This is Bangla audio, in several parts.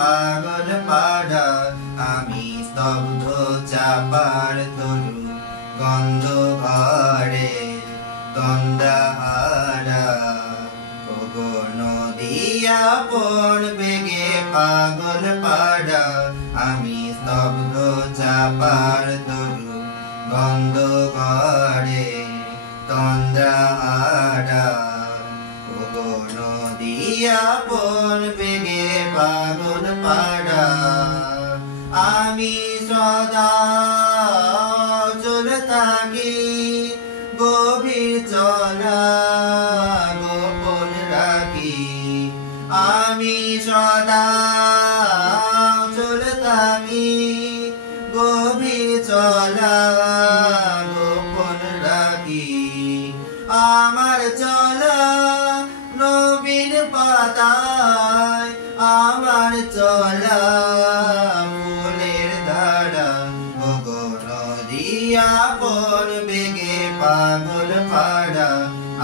পাগল পাড়া আমি স্তব্ধ চাপার তরু গন্ধ ঘরে তন্দ্রাহারা ওগো নদিয়া পণ বেগে পাগল পাড়া আমি স্তব্ধ চাপার তরু গন্ধ ঘরে তন্দ্রাহারা ওগো নদিয়া পণ বেগে পাগল পাড়া আমি সদা চলে থাকি গভীর চলা গোপন রাখি আমি সদা চলে থাকি গভীর চলা গোপন রাখি আমার চলা নবীন পাতায় আমার চলা ফুলের ধারা ওগো নদিয়া পণ বেগে পাগল পাড়া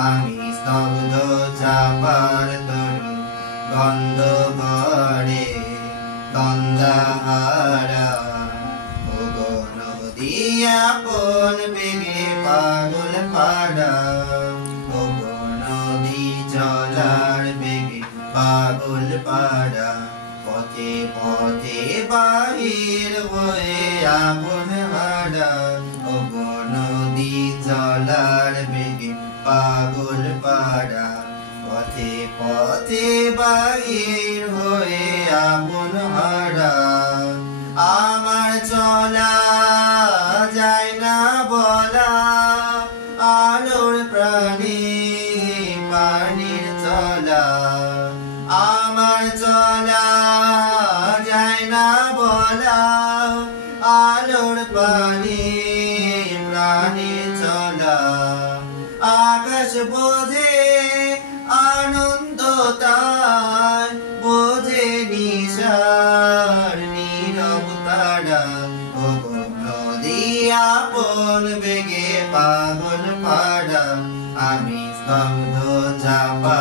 আমি স্তব্ধ চাপার তরু গন্ধ ঘরে তন্দ্রাহারা ওগো নদিয়া পণ বেগে পাগল পাড়া ওগো নদী চলার বেগে পাগল পাড়া পথে পথে বাহির হয়ে আপন হারা ওগো নদী চলার বেগে পাগল পাড়া পথে পথে বাহির হয়ে আপন হারা আমার চলা যায় না বলা আলোর প্রাণী পানির চলা আমার চলা যায় না বলা আলোর পানি প্রাণীর চলা আকাশ বোঝে আনন্দ তার বোঝে নিশার নীরব তারা ওগো নদিয়া পণ বেগে পাগল পাড়া আমি স্তব্ধ চাপা